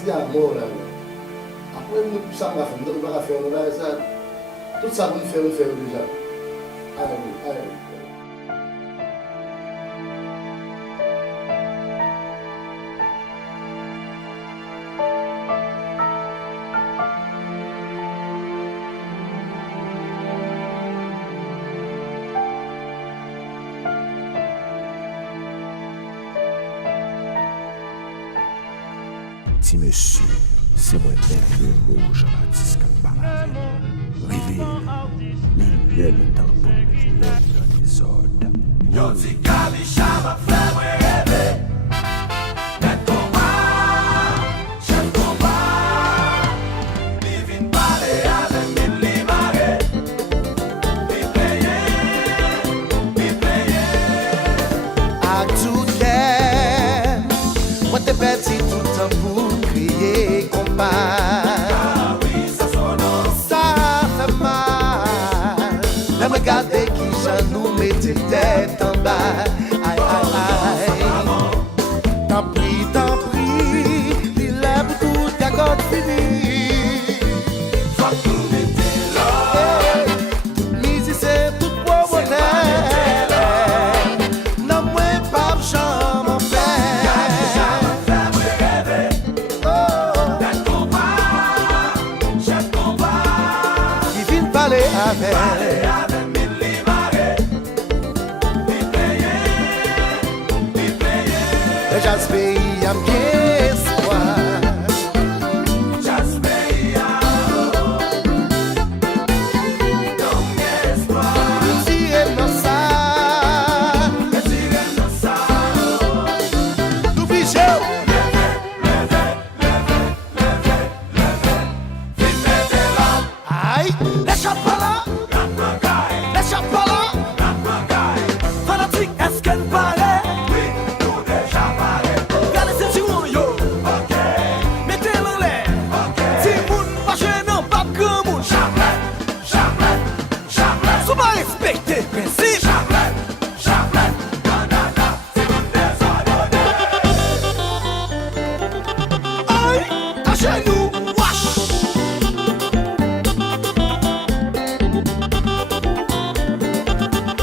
petit amour là. Après, nous, ça va faire, nous va faire, nous va ça. Tout ça, nous faire déjà. Allez, allez. Petit monsieur, c'est moi-même le mot Jean-Baptiste Campana. Rêver, il est le temps pour mettre l'homme dans le désordre. Yo ti kali chama fè mwen rêve. Tête combat, chef combat. Li vin pale avec min li mare. Li paye. À tout l'air, moi t'es petit tout le temps pour crier combat. Ah oui, ça sonne. Ça fait mal. Même regarder qui j'en nous mettait tête en bas. Aïe, aïe, aïe. Tant pis, il est pour tout d'accord fini. Faut tout mettre là. Misi c'est tout pour bonheur. Non, moi pas j'en Kali chama faire. fè mwen rêve. Oh, Tête combat, chef combat. il vient parler avec. Pale avec min li mare. Li paye. Le jazz pays a bien espoir. Just pay out. Don't espoir. Tire dans ça. Retire dans ça. Tout bijou. Aïe, les chapeaux les chapeaux Fanatique, est-ce qu'elle paraît? Oui, nous déjà parlé. regardez ces tirons, yo. Ok, Mettez-le en l'air. ok. Si moun pas gênant, pas grand moun. Chapelet. Sous pas respecter principe. Chapelet. Canada, c'est une désordonnée. Aïe, à genoux, wash.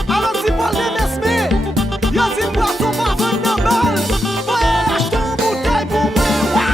Alors si moi les mesmes, y'a si moi son pas venu de balle. Ouais, achète une bouteille pour moi.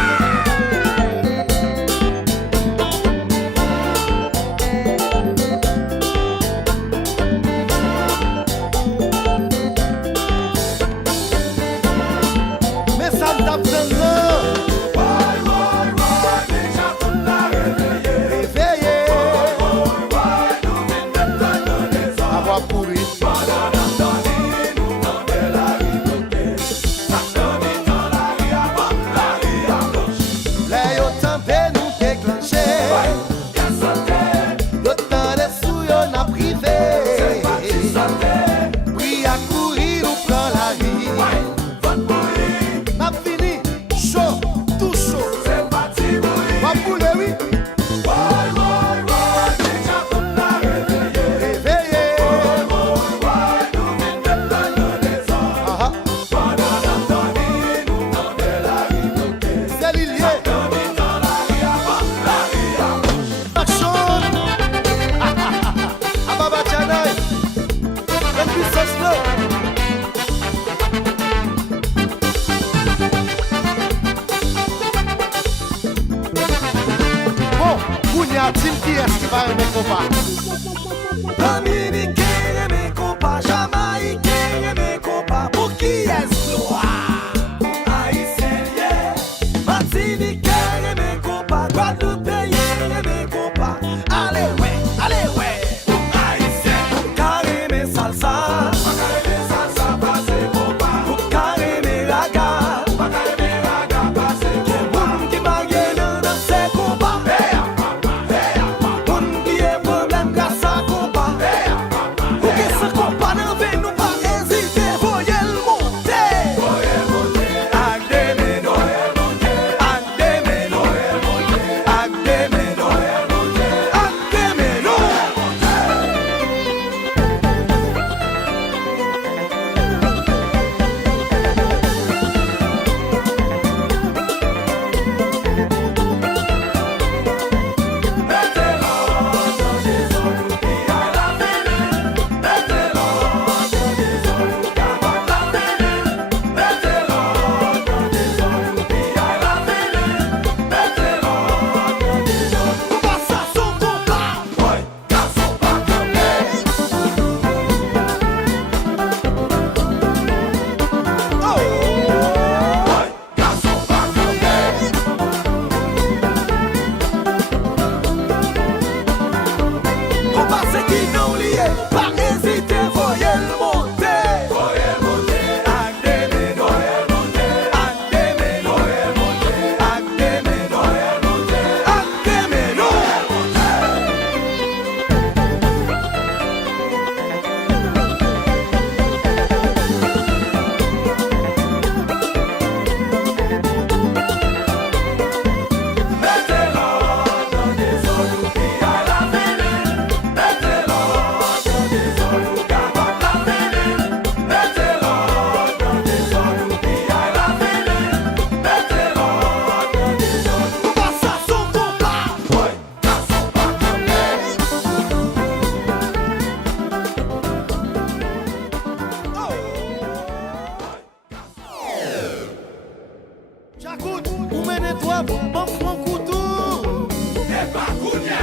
mon couteau. Et pas Kounia.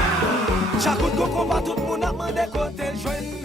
Chaque coup de combat, tout le monde a demandé côté le joint.